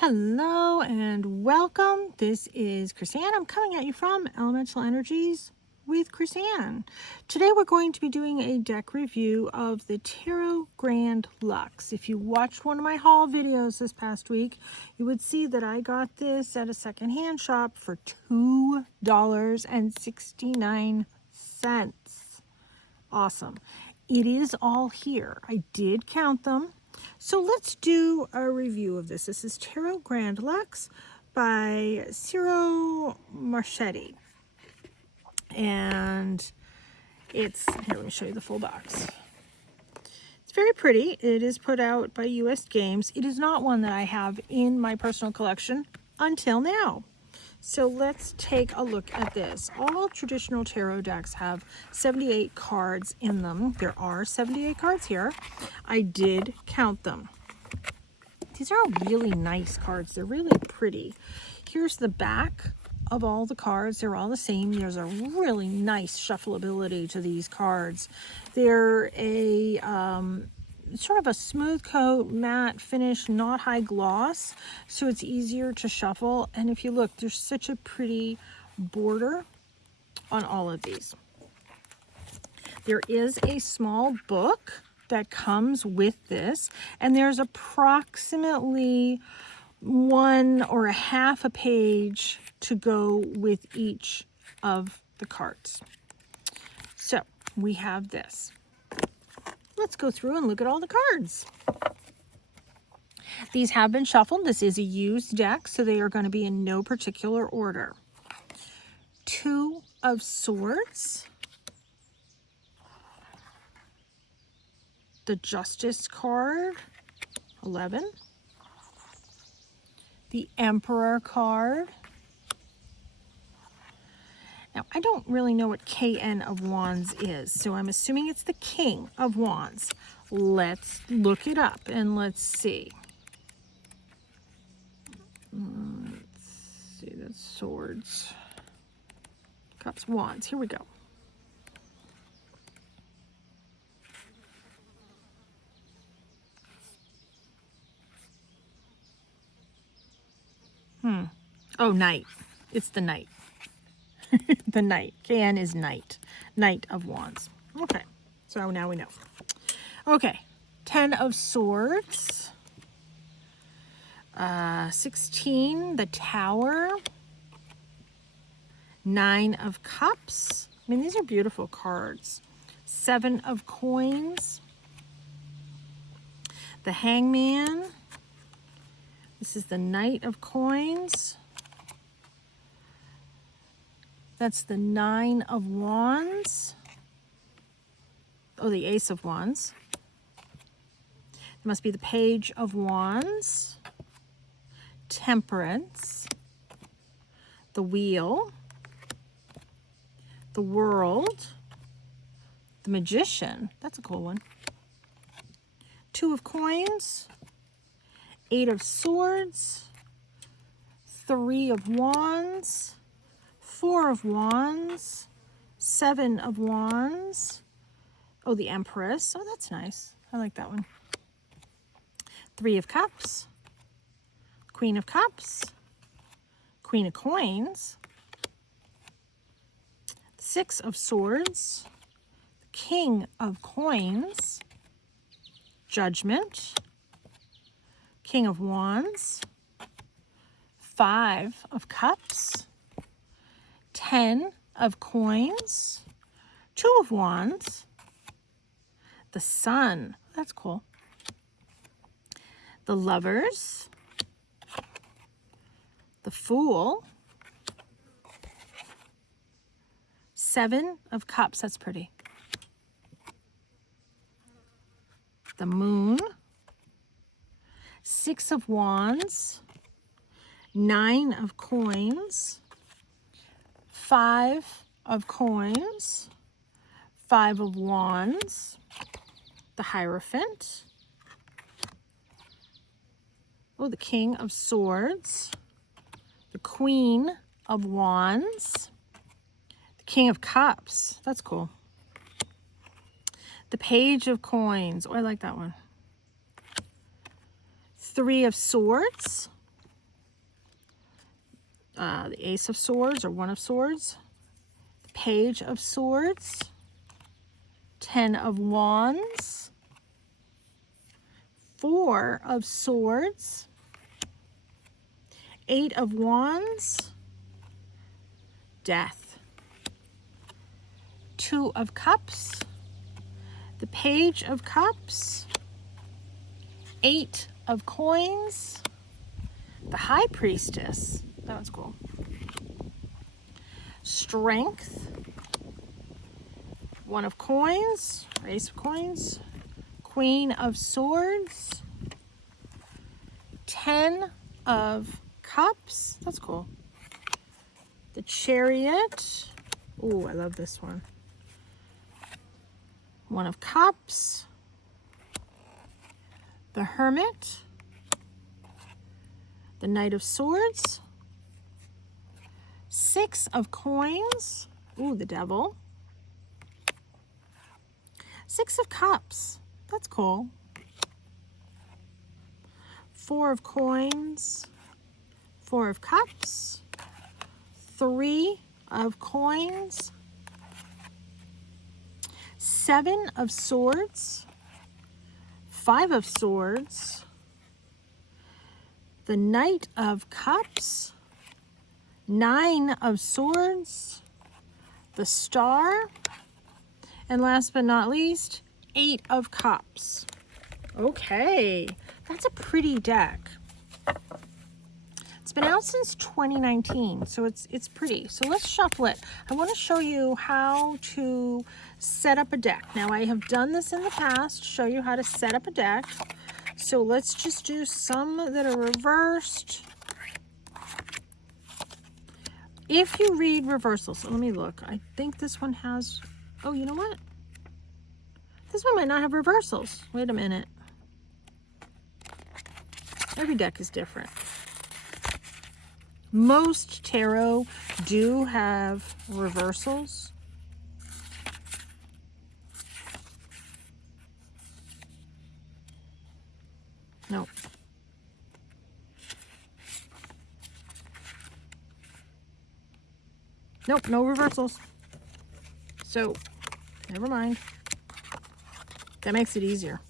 Hello and welcome. This is Chrisanne. I'm coming at you from Elemental Energies with Chrisanne. Today we're going to be doing a deck review of the Tarot Grand Luxe. If you watched one of my haul videos this past week, you would see that I got this at a secondhand shop for $2.69. Awesome. It is all here. I did count them. So let's do a review of this. This is Tarot Grand Luxe by Ciro Marchetti. And it's, here, let me show you the full box. It's very pretty. It is put out by US Games. It is not one that I have in my personal collection until now. So let's take a look at this. All traditional tarot decks have 78 cards in them. There are 78 cards here. I did count them. These are really nice cards. They're really pretty. Here's the back of all the cards. They're all the same. There's a really nice shuffleability to these cards. They're a sort of a smooth coat, matte finish, not high gloss, so it's easier to shuffle. And if you look, there's such a pretty border on all of these. There is a small book that comes with this, and there's approximately 1 or a half a page to go with each of the cards. So we have this. Let's go through and look at all the cards. These have been shuffled. This is a used deck, so they are going to be in no particular order. 2 of Swords. The Justice card, 11. The Emperor card. Now, I don't really know what KN of Wands is, so I'm assuming it's the King of Wands. Let's look it up and let's see. Let's see, that's Swords. Cups, Wands, here we go. Oh, Knight. It's the Knight. The Knight. KN is Knight. Knight of Wands. Okay, so now we know. Okay, 10 of Swords. 16, the Tower. 9 of Cups. I mean, these are beautiful cards. 7 of Coins. The Hangman. This is the Knight of Coins. That's the 9 of Wands. Oh, the Ace of Wands. It must be the Page of Wands. Temperance. The Wheel. The World. The Magician. That's a cool one. 2 of Coins. 8 of Swords. 3 of Wands. 4 of Wands, 7 of Wands. Oh, the Empress. Oh, that's nice. I like that one. 3 of Cups, Queen of Cups, Queen of Coins, 6 of Swords, King of Coins, Judgment, King of Wands, 5 of Cups, 10 of Coins, 2 of Wands, the Sun, that's cool, the Lovers, the Fool, 7 of Cups, that's pretty, the Moon, 6 of Wands, 9 of Coins, 5 of Coins, 5 of Wands, the Hierophant, oh, the King of Swords, the Queen of Wands, the King of Cups, that's cool, the Page of Coins, oh, I like that one, 3 of Swords, the Ace of Swords or One of Swords, the Page of Swords, 10 of Wands, 4 of Swords, 8 of Wands, Death, 2 of Cups, the Page of Cups, 8 of Coins, the High Priestess, that one's cool, Strength, 1 of Coins, Ace of Coins, Queen of Swords, 10 of Cups, that's cool, the Chariot, oh, I love this one, 1 of Cups, the Hermit, the Knight of Swords, 6 of Coins, ooh, the Devil, 6 of Cups, that's cool, 4 of Coins, 4 of Cups, 3 of Coins, 7 of Swords, 5 of Swords, the Knight of Cups, 9 of Swords, the Star, and last but not least, 8 of Cups. Okay, that's a pretty deck. It's been out since 2019, so it's pretty. So let's shuffle it. I want to show you how to set up a deck. Now, I have done this in the past, show you how to set up a deck. So let's just do some that are reversed. If you read reversals, so let me look. I think this one has, oh, you know what? This one might not have reversals. Wait a minute. Every deck is different. Most tarot do have reversals. No. Nope, no reversals. So, never mind. That makes it easier.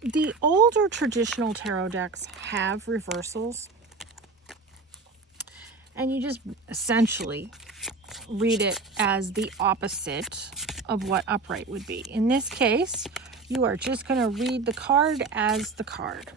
The older traditional tarot decks have reversals, and you just essentially read it as the opposite of what upright would be. In this case, you are just going to read the card as the card.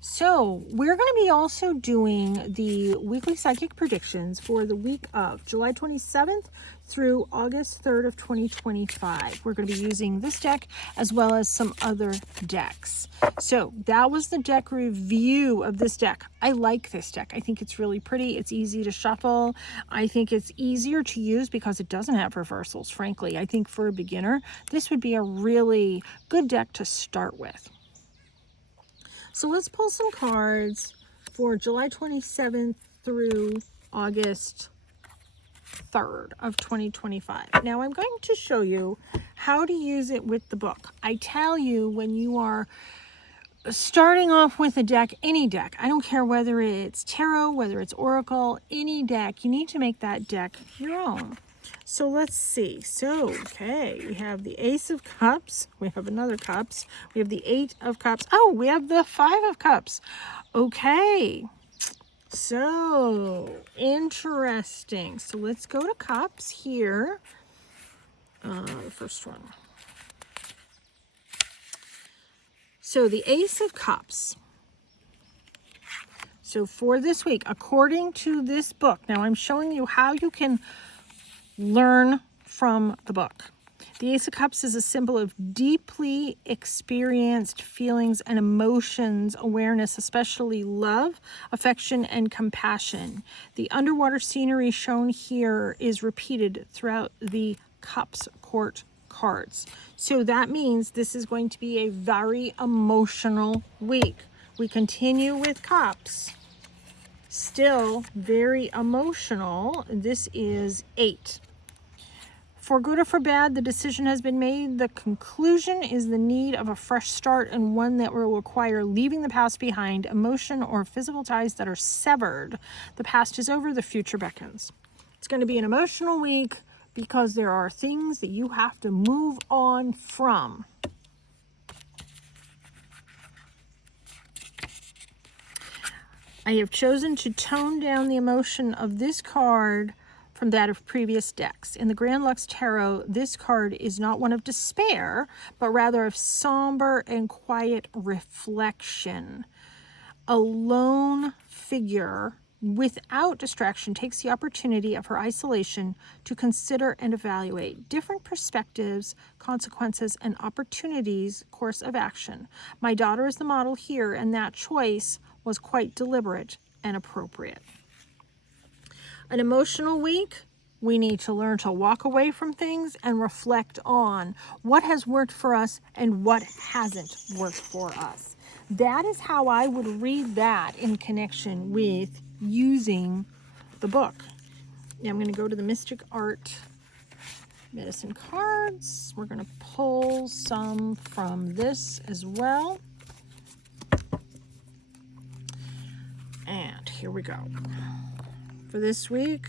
So we're going to be also doing the weekly psychic predictions for the week of July 27th through August 3rd of 2025. We're going to be using this deck as well as some other decks. So that was the deck review of this deck. I like this deck. I think it's really pretty. It's easy to shuffle. I think it's easier to use because it doesn't have reversals, frankly. I think for a beginner, this would be a really good deck to start with. So let's pull some cards for July 27th through August 3rd of 2025. Now I'm going to show you how to use it with the book. I tell you, when you are starting off with a deck, any deck, I don't care whether it's tarot, whether it's oracle, any deck, you need to make that deck your own. So let's see. So, okay, we have the Ace of Cups. We have another Cups. We have the 8 of Cups. Oh, we have the 5 of Cups. Okay. So, interesting. So let's go to Cups here. The first one. So the Ace of Cups. So for this week, according to this book, now I'm showing you how you can learn from the book. The Ace of Cups is a symbol of deeply experienced feelings and emotions, awareness, especially love, affection, and compassion. The underwater scenery shown here is repeated throughout the Cups court cards. So that means this is going to be a very emotional week. We continue with Cups. Still very emotional. This is 8. For good or for bad, the decision has been made. The conclusion is the need of a fresh start, and one that will require leaving the past behind, emotion or physical ties that are severed. The past is over, the future beckons. It's going to be an emotional week because there are things that you have to move on from. I have chosen to tone down the emotion of this card from that of previous decks. In the Grand Luxe Tarot, this card is not one of despair, but rather of somber and quiet reflection. A lone figure without distraction takes the opportunity of her isolation to consider and evaluate different perspectives, consequences, and opportunities, course of action. My daughter is the model here, and that choice was quite deliberate and appropriate. An emotional week, we need to learn to walk away from things and reflect on what has worked for us and what hasn't worked for us. That is how I would read that in connection with using the book. Now I'm going to go to the Mystic Art Medicine cards. We're going to pull some from this as well. And here we go. For this week,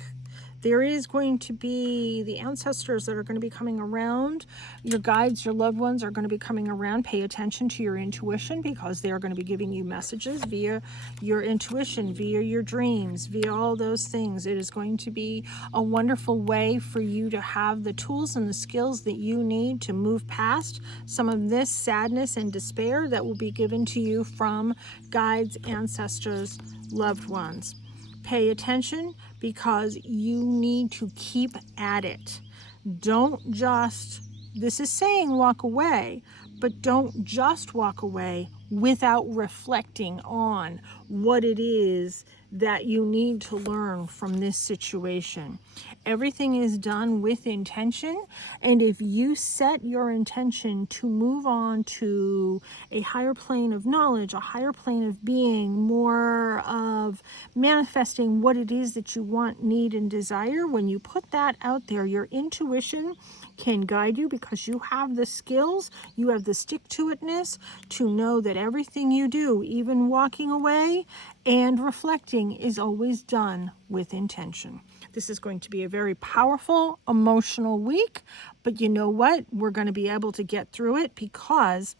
there is going to be the ancestors that are going to be coming around. Your guides, your loved ones are going to be coming around. Pay attention to your intuition because they are going to be giving you messages via your intuition, via your dreams, via all those things. It is going to be a wonderful way for you to have the tools and the skills that you need to move past some of this sadness and despair that will be given to you from guides, ancestors, loved ones. Pay attention because you need to keep at it. Don't just, this is saying walk away, but don't just walk away without reflecting on what it is that you need to learn from this situation. Everything is done with intention, and if you set your intention to move on to a higher plane of knowledge, a higher plane of being, more of manifesting what it is that you want, need, and desire, when you put that out there, your intuition can guide you because you have the skills, you have the stick-to-itness to know that everything you do, even walking away and reflecting, is always done with intention. This is going to be a very powerful, emotional week, but you know what? We're going to be able to get through it because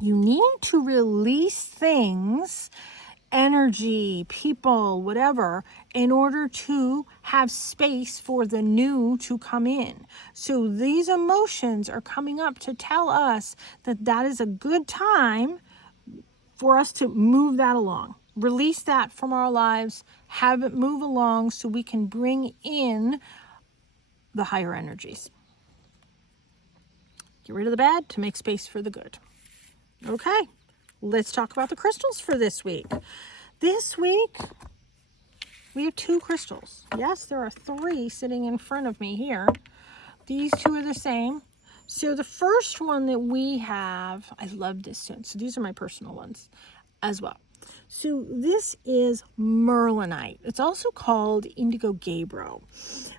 you need to release things, energy, people, whatever, in order to have space for the new to come in. So these emotions are coming up to tell us that that is a good time for us to move that along. Release that from our lives, have it move along so we can bring in the higher energies. Get rid of the bad to make space for the good. Okay, let's talk about the crystals for this week. This week, we have 2 crystals. Yes, there are 3 sitting in front of me here. These 2 are the same. So the first one that we have, I love this stone. So these are my personal ones as well. So this is Merlinite. It's also called Indigo Gabbro.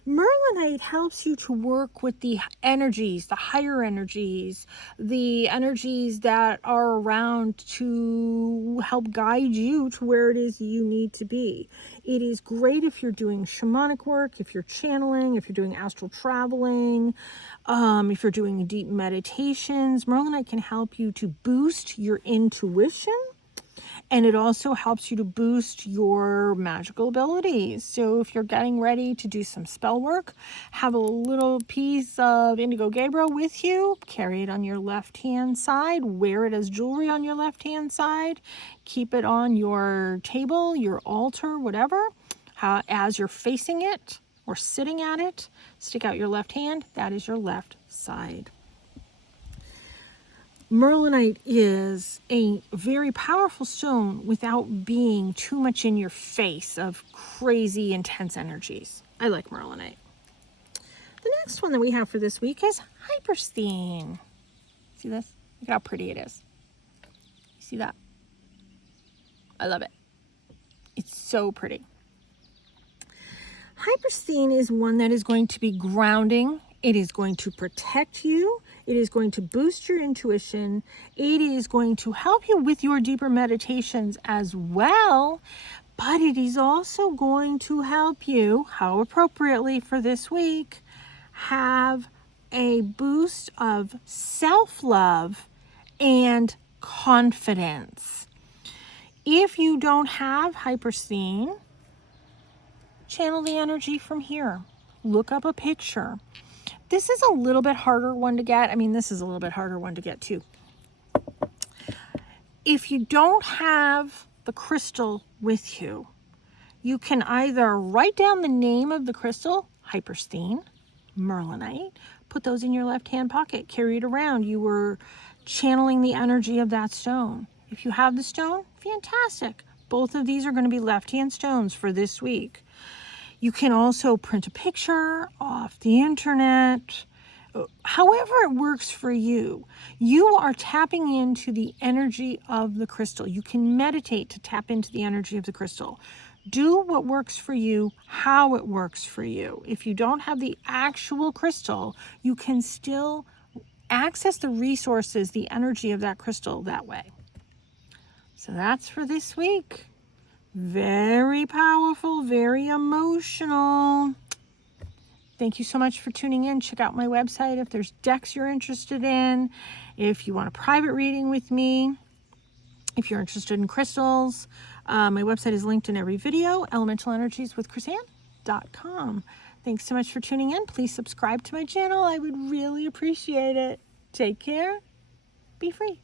Merlinite helps you to work with the energies, the higher energies, the energies that are around to help guide you to where it is you need to be. It is great if you're doing shamanic work, if you're channeling, if you're doing astral traveling, if you're doing deep meditations. Merlinite can help you to boost your intuition. And it also helps you to boost your magical abilities. So if you're getting ready to do some spell work, have a little piece of Indigo Gabbro with you. Carry it on your left-hand side. Wear it as jewelry on your left-hand side. Keep it on your table, your altar, whatever. As you're facing it or sitting at it, stick out your left hand. That is your left side. Merlinite is a very powerful stone without being too much in your face of crazy, intense energies. I like Merlinite. The next one that we have for this week is Hypersthene. See this? Look how pretty it is. You see that? I love it. It's so pretty. Hypersthene is one that is going to be grounding It is going to protect you. It is going to boost your intuition. It is going to help you with your deeper meditations as well. But it is also going to help you, how appropriately for this week, have a boost of self-love and confidence. If you don't have hypersthene, channel the energy from here. Look up a picture. This is a little bit harder one to get. I mean, this is a little bit harder one to get too. If you don't have the crystal with you, you can either write down the name of the crystal, hypersthene, merlinite, put those in your left-hand pocket, carry it around. You were channeling the energy of that stone. If you have the stone, fantastic. Both of these are going to be left-hand stones for this week. You can also print a picture off the internet. However it works for you, you are tapping into the energy of the crystal. You can meditate to tap into the energy of the crystal. Do what works for you, how it works for you. If you don't have the actual crystal, you can still access the resources, the energy of that crystal that way. So that's for this week. Very powerful, very emotional. Thank you so much for tuning in. Check out my website if there's decks you're interested in. If you want a private reading with me, if you're interested in crystals, my website is linked in every video, elementalenерgieswithchrisanne.com. Thanks so much for tuning in. Please subscribe to my channel. I would really appreciate it. Take care. Be free.